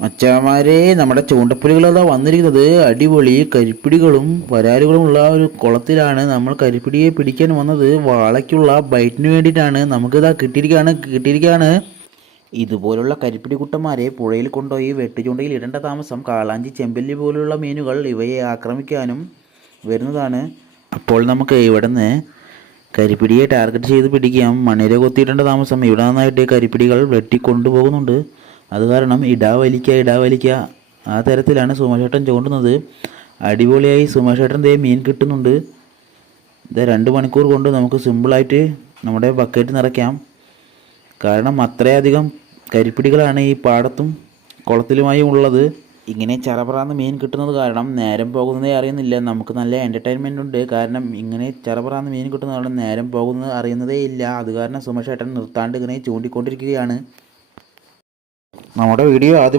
മച്ചാമാരെ നമ്മുടെ ചൂണ്ടപ്പുലികളതാ വന്നിരിക്കുന്നത്. അടിപൊളി കരിപ്പിടികളും വരാലുകളും ഉള്ള ഒരു കുളത്തിലാണ് നമ്മൾ കരിപ്പിടിയെ പിടിക്കാൻ വന്നത്. വാളയ്ക്കുള്ള ബൈറ്റിന് വേണ്ടിയിട്ടാണ്. നമുക്കിതാ കിട്ടിയിരിക്കുകയാണ്. ഇതുപോലുള്ള കരിപ്പിടി കുട്ടന്മാരെ പുഴയിൽ കൊണ്ടുപോയി വെട്ടുചൂണ്ടയിൽ ഇടേണ്ട താമസം. കാളാഞ്ചി, ചെമ്പല്ലി പോലുള്ള മീനുകൾ ഇവയെ ആക്രമിക്കാനും വരുന്നതാണ്. അപ്പോൾ നമുക്ക് ഇവിടുന്ന് കരിപ്പിടിയെ ടാർഗറ്റ് ചെയ്ത് പിടിക്കാം. മണ്ണിര കൊത്തിയിടേണ്ട താമസം. ഇവിടെ നന്നായിട്ട് കരിപ്പിടികൾ വെട്ടിക്കൊണ്ടുപോകുന്നുണ്ട്. അത് കാരണം ഇടാ വലിക്കുക ആ തരത്തിലാണ് സുമേഷേട്ടൻ ചൂണ്ടുന്നത്. അടിപൊളിയായി സുമേഷേട്ടൻ ദേ മീൻ കിട്ടുന്നുണ്ട്. ഇത് 2 മണിക്കൂർ കൊണ്ട് നമുക്ക് സിമ്പിളായിട്ട് നമ്മുടെ ബക്കറ്റ് നിറയ്ക്കാം. കാരണം അത്രയധികം കരിപ്പിടികളാണ് ഈ പാടത്തും കുളത്തിലുമായി ഉള്ളത്. ഇങ്ങനെ ചറപറാന്ന് മീൻ കിട്ടുന്നത് കാരണം നേരം പോകുന്നതേ അറിയുന്നില്ല. നമുക്ക് നല്ല എൻ്റർടൈൻമെൻ്റ് ഉണ്ട്. കാരണം ഇങ്ങനെ ചറപറാന്ന് മീൻ കിട്ടുന്നത് കാരണം നേരം പോകുന്നത് അറിയുന്നതേ ഇല്ല. അത് കാരണം സുമേഷേട്ടൻ നിർത്താണ്ട് ഇങ്ങനെ ചൂണ്ടിക്കൊണ്ടിരിക്കുകയാണ്. നമ്മുടെ വീഡിയോ ആദ്യം